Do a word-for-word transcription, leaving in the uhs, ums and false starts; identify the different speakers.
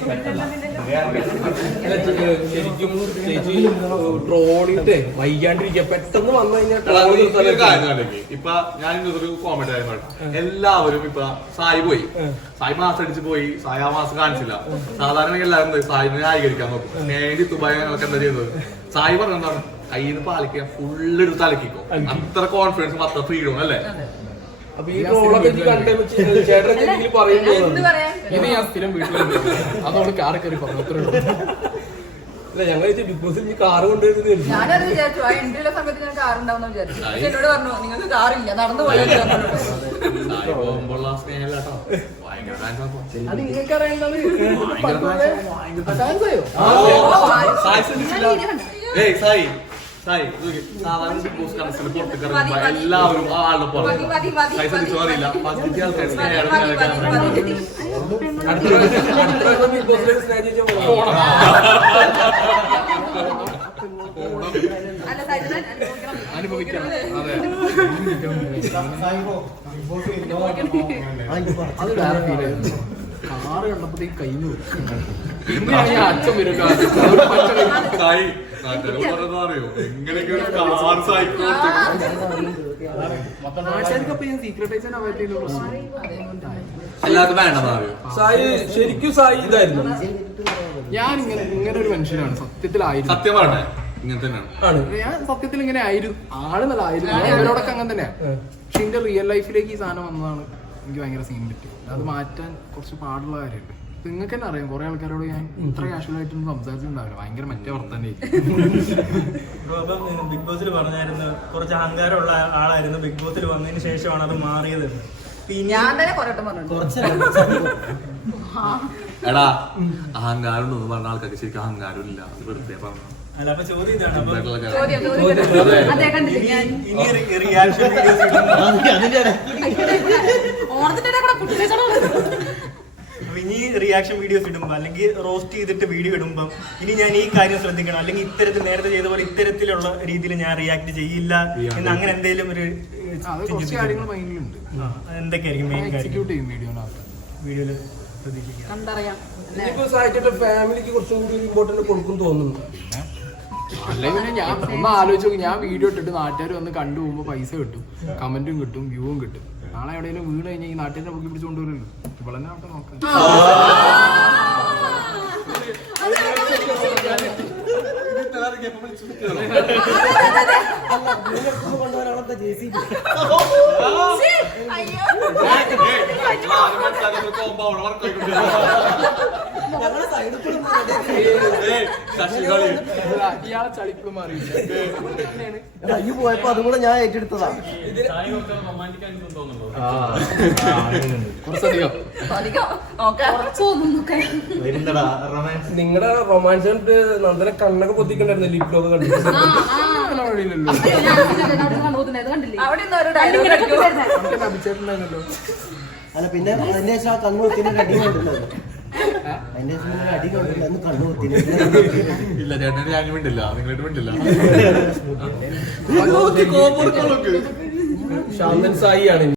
Speaker 1: ശരിക്കും ചേച്ചി ട്രോളിട്ട് വൈകാണ്ടിരിക്കുക പെട്ടെന്ന് വന്നു കഴിഞ്ഞാൽ
Speaker 2: ഇപ്പൊ ഞാൻ ഇന്നൊരു കോമഡി ആയിരുന്നു. എല്ലാവരും ഇപ്പൊ സായി പോയി, സായി മാസം അടിച്ച് പോയി, സായി ആ മാസം കാണിച്ചില്ല. സാധാരണ എല്ലാവരും സായിനെ ന്യായീകരിക്കാൻ നോക്കും. നേടി ദുബായ് ഞങ്ങൾക്ക് എന്താ ചെയ്യുന്നത്? സായി പറഞ്ഞെന്താണ്, കയ്യിൽ നിന്ന് പാലിക്കുക, ഫുള്ള് എടുത്ത് അലക്കിക്കോ. അത്ര കോൺഫിഡൻസും അത്ര ഫ്രീഡവും അല്ലേ?
Speaker 1: അപ്പൊ ഈ ട്രോളൊക്കെ ചേട്ടൻ എന്തെങ്കിലും പറയുന്നത്
Speaker 3: ഇത് ഞാൻ സ്ഥിരം വീട്ടിലുണ്ട്, അതോട് കാറ് കയറി പറഞ്ഞു.
Speaker 1: അല്ല ഞങ്ങൾ ബിഗ് ബോസിൽ ഇനി കാറ് കൊണ്ടുവരുന്നത്
Speaker 4: ഞാനത് വിചാരിച്ചു. ആ എൻട്രിയുള്ള സമയത്ത് ഞാൻ കാറുണ്ടാവുന്ന വിചാരിച്ചു. എന്നോട് പറഞ്ഞു നിങ്ങൾക്ക് കാറില്ല, നടന്നു പോയാൽ
Speaker 1: സായി
Speaker 2: സായി സാധാരണ ബിഗ് ബോസ് കണക്സിന് പുറത്ത് കയറുമ്പോ എല്ലാവരും ആളുടെ പുറത്ത് സായി ശ്രദ്ധിച്ചോ അറിയില്ല. പകുതി ആൾക്കാർ
Speaker 1: ബിഗ് ബോസിലേക്ക് സ്നേഹിച്ച
Speaker 3: അനുഭവിക്കണം. അതെ, അത് വേറെ ഫീൽ ആയിരുന്നു. കാറ് കണ്ടപ്പോഴത്തേക്ക് കയ്യിൽ പിന്നെ അച്ഛൻ വരും.
Speaker 2: അറിയോ എങ്ങനെയൊക്കെ
Speaker 3: ആശാരിക്കപ്പൊ ഞാൻ സീക്രട്ടൈസൻ അവൈറ്റ് ചെയ്ത പ്രശ്നം
Speaker 2: എല്ലാവർക്കും വേണ്ടതായോ?
Speaker 1: സായി ശരിക്കും സായി ഇതായിരുന്നു.
Speaker 3: ഞാൻ ഇങ്ങനെ ഇങ്ങനെ ഒരു മനുഷ്യനാണ് സത്യത്തിലായിരുന്നു.
Speaker 2: സത്യം പറഞ്ഞേ ഇങ്ങനെ തന്നെയാണ്.
Speaker 3: ഞാൻ സത്യത്തിൽ ഇങ്ങനെ ആയിരുന്നു, ആളെന്നല്ല ആയിരുന്നു. അവരോടൊക്കെ അങ്ങനെ തന്നെയാ. പക്ഷെ എന്റെ റിയൽ ലൈഫിലേക്ക് ഈ സാധനം വന്നതാണ് എനിക്ക് ഭയങ്കര സീൻ പറ്റി. അത് മാറ്റാൻ കുറച്ച് പാടുള്ള കാര്യമുണ്ട്. നിങ്ങൾക്ക് തന്നെ അറിയാം, കുറെ ആൾക്കാരോട് ഞാൻ ഇത്ര കാഷ്വൽ ആയിട്ടൊന്നും സംസാരിച്ചിട്ടുണ്ടാവില്ല. ഭയങ്കര മറ്റേ വർത്തന്നെ.
Speaker 5: ബിഗ് ബോസിൽ പറഞ്ഞായിരുന്നു കുറച്ച് അഹങ്കാരമുള്ള ആളായിരുന്നു, ബിഗ് ബോസിൽ വന്നതിന് ശേഷമാണ് അത് മാറിയത്.
Speaker 4: ഞാൻ തന്നെ കൊറോട്ടം പറഞ്ഞു.
Speaker 2: എടാ അഹങ്കാരം ഉണ്ടെന്ന് പറഞ്ഞ ആൾക്കാർക്ക് ശരിക്കും അഹങ്കാരം ഇല്ല, അത് വെറുതെ പറഞ്ഞു.
Speaker 5: അല്ല, അപ്പൊ ചോദ്യം ഇതാണ്,
Speaker 4: ചോദ്യം
Speaker 5: ഇനി റിയാക്ഷൻ വീഡിയോസ് ഇനി റിയാക്ഷൻ വീഡിയോസ് ഇടുമ്പോ അല്ലെങ്കിൽ റോസ്റ്റ് ചെയ്തിട്ട് വീഡിയോ ഇടുമ്പം ഇനി ഞാൻ ഈ കാര്യം ശ്രദ്ധിക്കണം, അല്ലെങ്കിൽ ഇത്തരത്തിൽ നേരത്തെ ചെയ്ത പോലെ ഇത്തരത്തിലുള്ള രീതിയിൽ ഞാൻ റിയാക്ട് ചെയ്യില്ല എന്ന് അങ്ങനെ എന്തെങ്കിലും ഒരു
Speaker 3: കാര്യങ്ങൾ മൈൻഡിലുണ്ട്.
Speaker 5: എന്തൊക്കെയായിരിക്കും മെയിൻ കാര്യം വീഡിയോയില് ശ്രദ്ധിക്കുക?
Speaker 1: ഫാമിലിക്ക് കുറച്ചും കൂടി ഇമ്പോർട്ടന്റ് കൊടുക്കും തോന്നുന്നു.
Speaker 3: അല്ലെങ്കിൽ ഞാൻ ഒന്ന് ആലോചിച്ച് നോക്കി, ഞാൻ വീഡിയോ ഇട്ടിട്ട് നാട്ടുകാർ വന്ന് കണ്ടു പോകുമ്പോ പൈസ കിട്ടും, കമന്റും കിട്ടും, വ്യൂവും കിട്ടും. നാളെ എവിടെയെങ്കിലും വീണ് കഴിഞ്ഞാൽ ഈ നാട്ടിനെ പൊക്കി പിടിച്ചുകൊണ്ടുവരുമല്ലോ. ഇവിടെ തന്നെ അവിടെ നോക്കാം. ഇയാളെ ചളിപ്പ് മാറിയില്ല
Speaker 6: പോയപ്പോ അതും കൂടെ ഞാൻ ഏറ്റെടുത്തതാ.
Speaker 3: കുറച്ചധികം
Speaker 1: നിങ്ങളുടെ റൊമാൻസ് കണ്ടിട്ട് നന്ദന കണ്ണൊക്കെ പൊത്തിക്കണ്ടായിരുന്നു ലിപ്ലോക്ക് കണ്ടിട്ട്.
Speaker 3: അഭിച്ചേട്ടുണ്ടായിരുന്നല്ലോ.
Speaker 6: അല്ല പിന്നെ അതിന്റെ ശേഷം ആ കണ്ണു കുത്തിന് അടി കൊണ്ടില്ലല്ലോ. അതിന്റെ ശേഷം അടി കൊണ്ടില്ല, അന്ന് കണ്ണു കുത്തിന്
Speaker 2: ഇല്ല ചേട്ടൻ ഞാൻ വേണ്ടില്ല, നിങ്ങളായിട്ട് വേണ്ടില്ല.
Speaker 1: ശാന്തൻ സായി ആണ്.